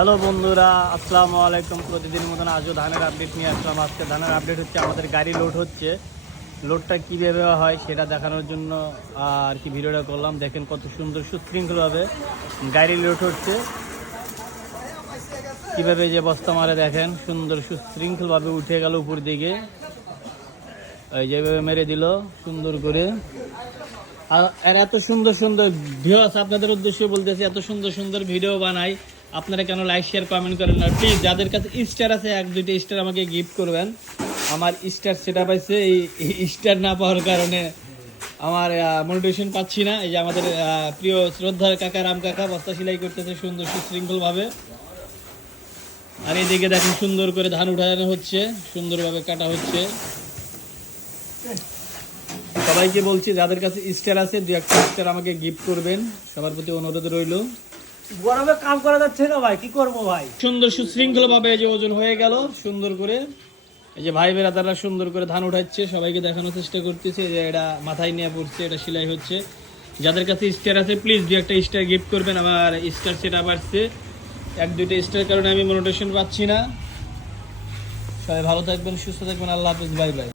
Hello বন্ধুরা, আসসালামু আলাইকুম। প্রতিদিন মতন আজও ধানের আপডেট নিয়ে আসলাম। আজকে ধানের আপডেট হচ্ছে আমাদের গাড়ি লোড হচ্ছে। লোডটা কীভাবে হয় সেটা দেখানোর জন্য আর কি ভিডিওটা করলাম। দেখেন কত সুন্দর সুশৃঙ্খলভাবে গাড়ি লোড হচ্ছে, কীভাবে যে বস্তা মারে দেখেন, সুন্দর সুশৃঙ্খলভাবে উঠে গেল উপর দিকে, যেভাবে মেরে দিল সুন্দর করে। আর এত সুন্দর সুন্দর ভিউয়ার্স, আপনাদের উদ্দেশ্যে বলতেছি, এত সুন্দর সুন্দর ভিডিও বানাই, আপনারা কেন লাইক শেয়ার কমেন্ট করেন না? প্লিজ যাদের কাছে স্টার আছে, এক দুইটা স্টার আমাকে গিফট করবেন। আমার স্টার সেটা পাইছে, এই স্টার না পাওয়ার কারণে আমার মোটিভেশন পাচ্ছি না। এই যে আমাদের প্রিয় শ্রদ্ধার কাকা রাম কাকা বস্তা সেলাই করতেছে সুন্দর সুশৃঙ্খলভাবে। আর এইদিকে দেখেন সুন্দর করে ধান উঠানো হচ্ছে, সুন্দরভাবে কাটা হচ্ছে। সবাইকে বলছি যাদের কাছে স্টার আছে, দু একটা স্টার আমাকে গিফট করবেন, সবার প্রতি অনুরোধ রইল। গরমে কাম করা যাচ্ছে না ভাই, কি করবো ভাই। সুন্দর সুশৃঙ্খল ভাবে যে ওজন হয়ে গেল সুন্দর করে। এই যে ভাই বেরাদাররা সুন্দর করে ধান উঠাচ্ছে, সবাইকে দেখানোর চেষ্টা করতেছে যে এটা মাথায় নিয়ে পড়ছে, এটা সেলাই হচ্ছে। যাদের কাছে স্টার আছে প্লিজ দু একটা স্টার গিফট করবেন। আমার স্টার সেটা বাড়ছে, এক দুইটা স্টার কারণে আমি মোটিভেশন পাচ্ছি না। সবাই ভালো থাকবেন, সুস্থ থাকবেন, আল্লাহ হাফিজ, বাই বাই।